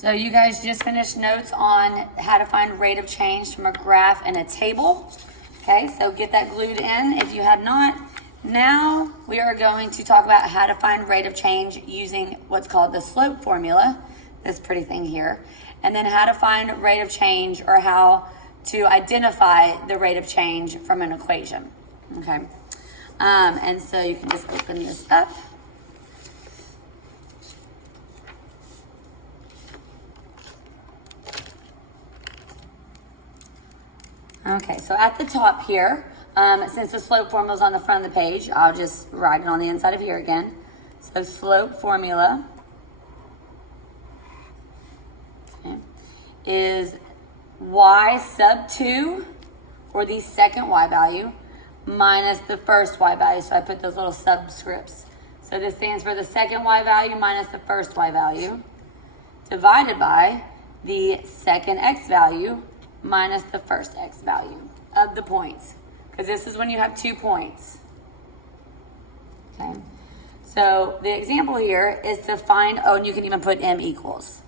So you guys just finished notes on how to find rate of change from a graph and a table. Okay, so get that glued in if you have not. Now we are going to talk about how to find rate of change using what's called the slope formula, this pretty thing here, and then how to find rate of change or how to identify the rate of change from an equation. Okay, and so you can just open this up. Okay, so at the top here, since the slope formula is on the front of the page, I'll just write it on the inside of here again. So slope formula is y sub 2, or the second y value, minus the first y value. So I put those little subscripts. So this stands for the second y value minus the first y value, divided by the second x value minus the first x value of the points. Because this is when you have 2 points. Okay. So the example here is to find, oh, and you can even put m equals.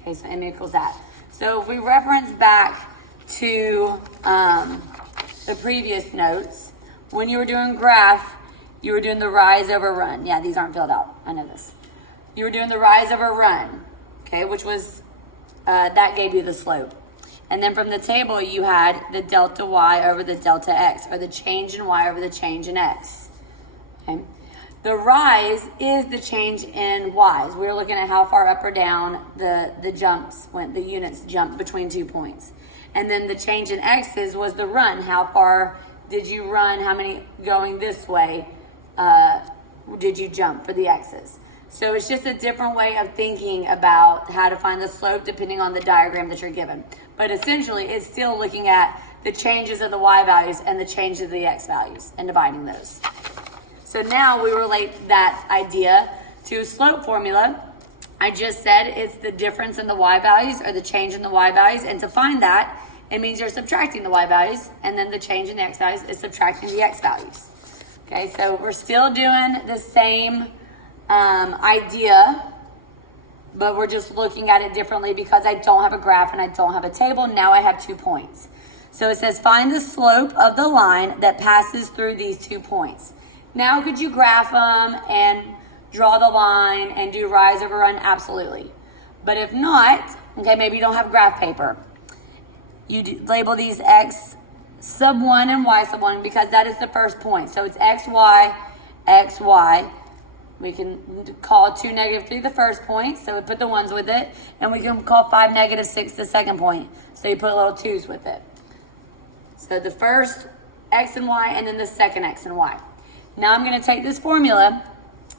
Okay, so m equals that. So if we reference back to the previous notes, when you were doing graph, you were doing the rise over run. Yeah, these aren't filled out. I know this. You were doing the rise over run, okay, which was, that gave you the slope. And then from the table, you had the delta y over the delta x, or the change in y over the change in x. Okay. The rise is the change in y's. We were looking at how far up or down the jumps went, the units jumped between 2 points. And then the change in x's was the run. How far did you run? How many going this way did you jump for the x's? So it's just a different way of thinking about how to find the slope depending on the diagram that you're given. But essentially, it's still looking at the changes of the y values and the changes of the x values and dividing those. So now we relate that idea to slope formula. I just said it's the difference in the y values or the change in the y values. And to find that, it means you're subtracting the y values, and then the change in the x values is subtracting the x values. Okay, so we're still doing the same idea, but we're just looking at it differently because I don't have a graph and I don't have a table. Now I have 2 points. So it says find the slope of the line that passes through these 2 points. Now could you graph them and draw the line and do rise over run? Absolutely. But if not, okay, maybe you don't have graph paper. You label these x sub 1 and y sub 1 because that is the first point. So it's x, y, x, y. We can call 2, negative 3 the first point, so we put the 1s with it. And we can call 5, negative 6 the second point, so you put little 2s with it. So the first x and y, and then the second x and y. Now I'm going to take this formula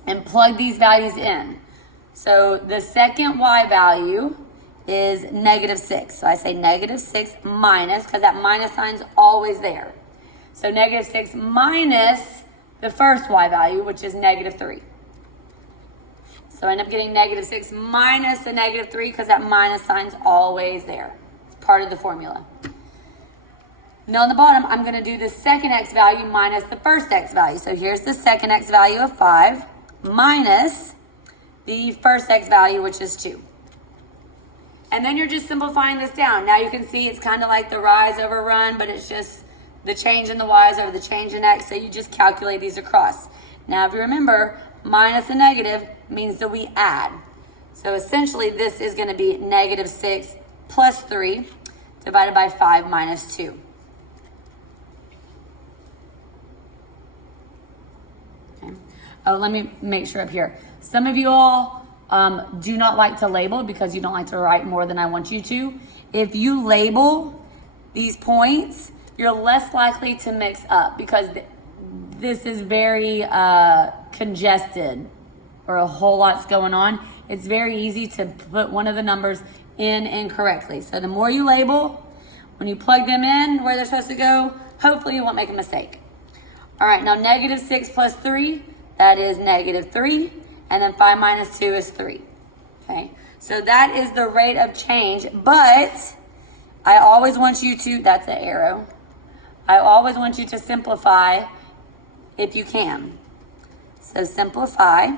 and plug these values in. So the second y value is negative 6. So I say negative 6 minus, because that minus sign's always there. So negative 6 minus the first y value, which is negative 3. So I end up getting negative 6 minus the negative 3 because that minus sign's always there. It's part of the formula. Now on the bottom, I'm going to do the second x value minus the first x value. So here's the second x value of 5 minus the first x value, which is 2. And then you're just simplifying this down. Now you can see it's kind of like the rise over run, but it's just the change in the y's over the change in x. So you just calculate these across. Now if you remember, minus a negative means that we add. So essentially this is going to be negative 6 plus 3 divided by 5 minus 2. Okay. Oh, let me make sure up here. Some of you all do not like to label because you don't like to write more than I want you to. If you label these points, you're less likely to mix up because this is very congested, or a whole lot's going on. It's very easy to put one of the numbers in incorrectly. So the more you label, when you plug them in where they're supposed to go, hopefully you won't make a mistake. All right, now negative 6 plus 3, that is negative 3, and then 5 minus 2 is 3. Okay, so that is the rate of change, but I always want you to, that's an arrow, I always want you to simplify if you can. So simplify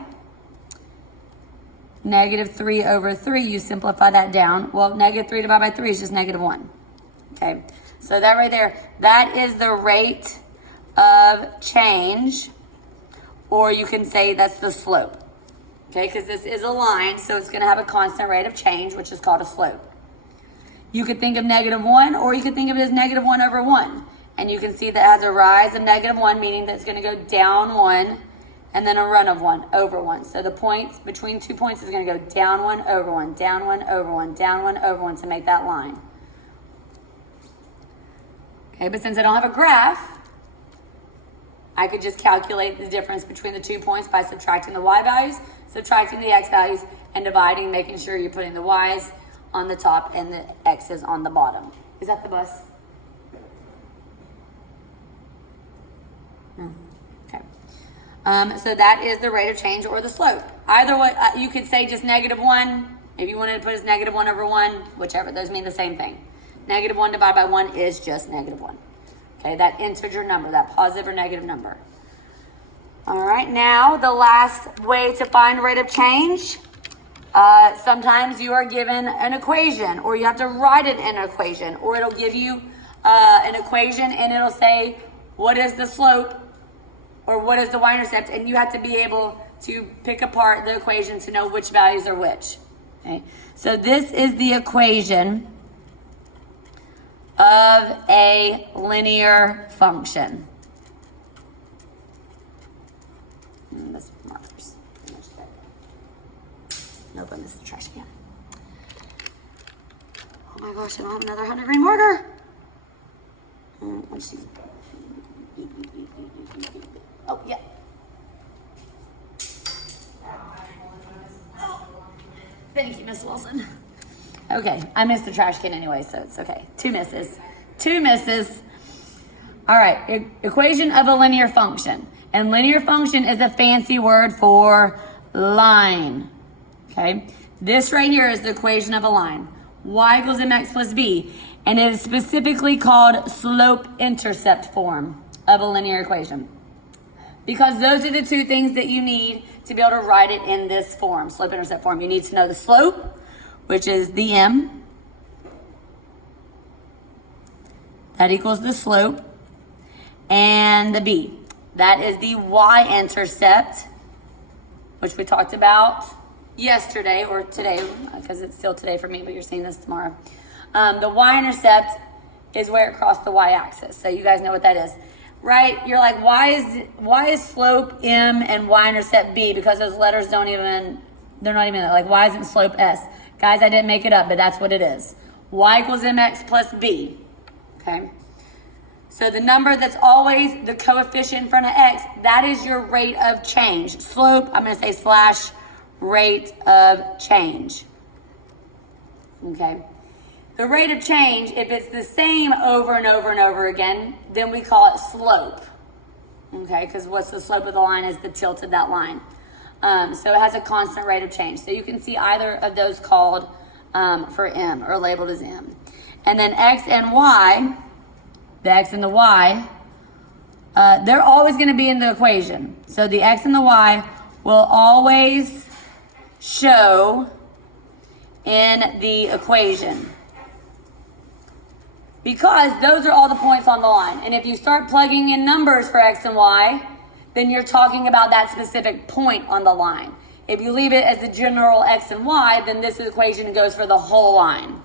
negative 3 over 3, you simplify that down. Well, negative 3 divided by 3 is just negative 1. Okay, so that right there, that is the rate of change, or you can say that's the slope. Okay, because this is a line, so it's going to have a constant rate of change, which is called a slope. You could think of negative 1, or you could think of it as negative 1 over 1. And you can see that it has a rise of negative 1, meaning that it's going to go down 1, and then a run of 1 over 1. So the points between 2 points is going to go down 1 over 1, down 1 over 1, down 1 over 1 to make that line. Okay, but since I don't have a graph, I could just calculate the difference between the 2 points by subtracting the y values, subtracting the x values, and dividing, making sure you're putting the y's on the top and the x's on the bottom. Is that the bus? No. Okay. So that is the rate of change or the slope. Either way, you could say just negative 1. If you wanted to put as negative 1 over 1, whichever. Those mean the same thing. Negative 1 divided by 1 is just negative 1. Okay, that integer number, that positive or negative number. All right, now the last way to find rate of change. Sometimes you are given an equation, or you have to write it in an equation, or it'll give you an equation and it'll say what is the slope or what is the y-intercept, and you have to be able to pick apart the equation to know which values are which. Okay, so this is the equation of a linear function. This markers. Nope, I missed the trash can. Oh my gosh, I don't have another 100 green marker. Let's see. Oh, yeah. Thank you, Miss Wilson. Okay, I missed the trash can anyway, so it's okay. 2 misses. 2 misses. All right, equation of a linear function. And linear function is a fancy word for line. Okay, this right here is the equation of a line. Y equals mx plus b. And it is specifically called slope-intercept form of a linear equation. Because those are the 2 things that you need to be able to write it in this form, slope-intercept form. You need to know the slope, which is the m. That equals the slope. And the b. That is the y-intercept, which we talked about yesterday or today, because it's still today for me, but you're seeing this tomorrow. The y-intercept is where it crossed the y-axis. So you guys know what that is, right? You're like, why is slope m and y-intercept b? Because those letters they're not even like, why isn't slope s? Guys, I didn't make it up, but that's what it is. Y equals mx plus b, okay? So the number that's always the coefficient in front of x, that is your rate of change. Slope, I'm going to say slash rate of change. Okay. The rate of change, if it's the same over and over and over again, then we call it slope. Okay, because what's the slope of the line is the tilt of that line. So it has a constant rate of change. So you can see either of those called for m or labeled as m. And then x and y, the x and the y, they're always going to be in the equation. So the x and the y will always show in the equation, because those are all the points on the line. And if you start plugging in numbers for x and y, then you're talking about that specific point on the line. If you leave it as the general x and y, then this equation goes for the whole line.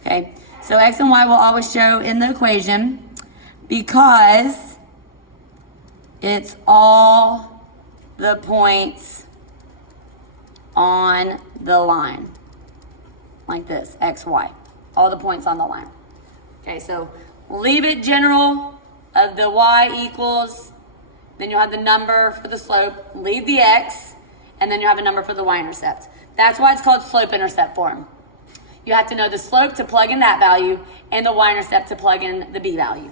Okay, so x and y will always show in the equation because it's all the points on the line. Like this, x, y. All the points on the line. Okay, so leave it general of the y equals, then you'll have the number for the slope, leave the x, and then you have a number for the y-intercept. That's why it's called slope-intercept form. You have to know the slope to plug in that value and the y-intercept to plug in the b value.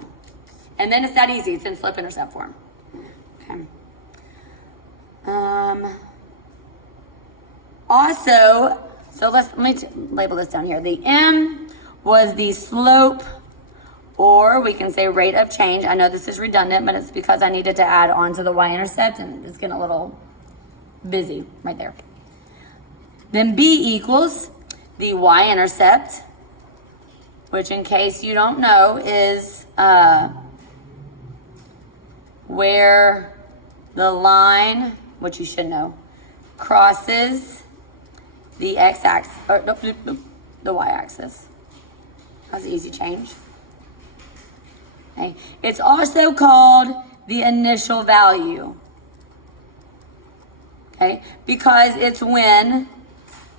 And then it's that easy, it's in slope-intercept form. Okay. Also, so let me label this down here. The m was the slope, or we can say rate of change. I know this is redundant, but it's because I needed to add on to the y-intercept, and it's getting a little busy right there. Then B equals the y-intercept, which in case you don't know is where the line, which you should know, crosses the x-axis, or the y-axis. That's an easy change. Okay. It's also called the initial value. Okay, because it's when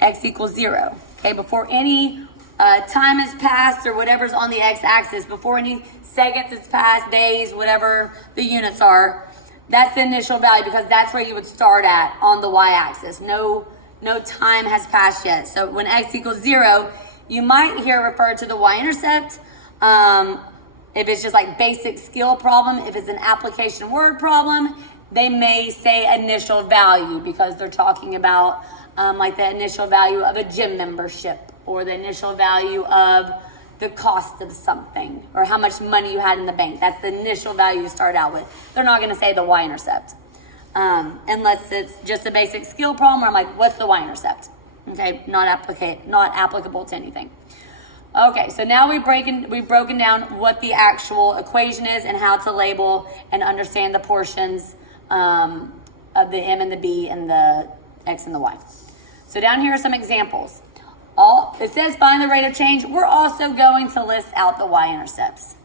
x equals 0. Okay, before any time has passed or whatever's on the x-axis, before any seconds has passed, days, whatever the units are, that's the initial value because that's where you would start at on the y-axis. No time has passed yet. So when x equals 0, you might hear referred to the y-intercept. If it's just like basic skill problem, if it's an application word problem, they may say initial value because they're talking about like the initial value of a gym membership or the initial value of the cost of something or how much money you had in the bank. That's the initial value you start out with. They're not going to say the y-intercept unless it's just a basic skill problem where I'm like, what's the y-intercept? Okay, not applicable to anything. Okay, so now we've broken down what the actual equation is and how to label and understand the portions of the m and the b and the x and the y. So down here are some examples. It says find the rate of change. We're also going to list out the y-intercepts.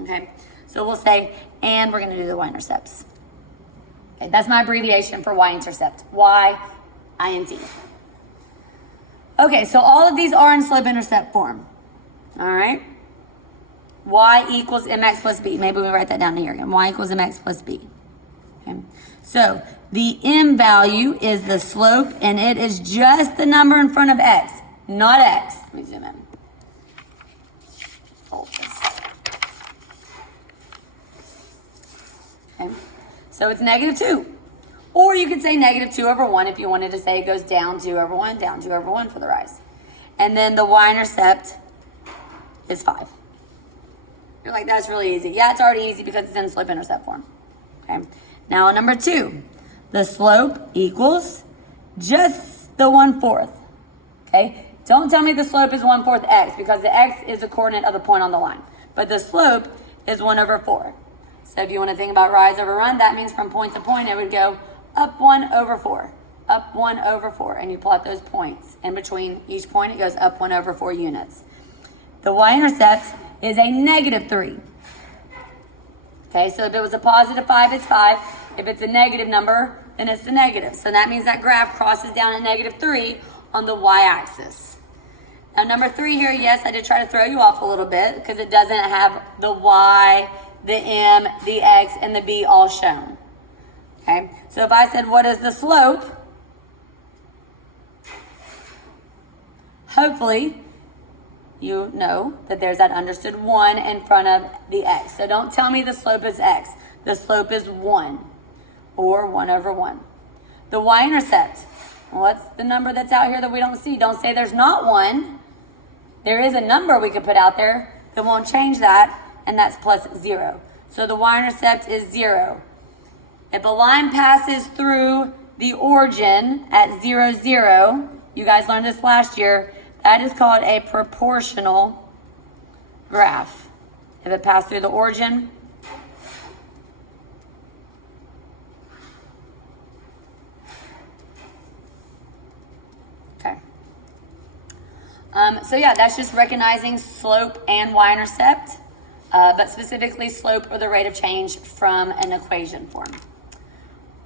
Okay, so we'll say, and we're going to do the y-intercepts. Okay, that's my abbreviation for y-intercept. Y-I-N-T. Okay, so all of these are in slope-intercept form. All right. Y equals mx plus b. Maybe we write that down here again. Y equals mx plus b. Okay. So the m value is the slope, and it is just the number in front of x, not x. Let me zoom in. Fold this. Okay. So it's -2. Or you could say -2/1 if you wanted to say it goes down 2/1, down 2/1 for the rise. And then the y-intercept is 5. You're like, that's really easy. Yeah, it's already easy because it's in slope-intercept form. Okay. Now number 2, the slope equals just the 1/4. Okay. Don't tell me the slope is 1/4 x because the x is the coordinate of the point on the line. But the slope is 1/4. So if you want to think about rise over run, that means from point to point it would go up 1/4, up 1/4, and you plot those points. In between each point, it goes up 1/4 units. The y-intercept is a -3. Okay, so if it was a positive 5, it's 5. If it's a negative number, then it's the negative. So that means that graph crosses down at -3 on the y-axis. Now number 3 here, yes, I did try to throw you off a little bit because it doesn't have the y, the m, the x, and the b all shown. Okay, so if I said, what is the slope? Hopefully, you know that there's that understood 1 in front of the x. So don't tell me the slope is x. The slope is 1, or 1/1. The y-intercept, what's the number that's out here that we don't see? Don't say there's not one. There is a number we could put out there that won't change that, and that's +0. So the y-intercept is 0. If a line passes through the origin at 0, 0, you guys learned this last year, that is called a proportional graph. If it passed through the origin, okay. So yeah, that's just recognizing slope and y-intercept, but specifically slope or the rate of change from an equation form.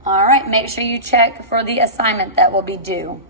All right, make sure you check for the assignment that will be due.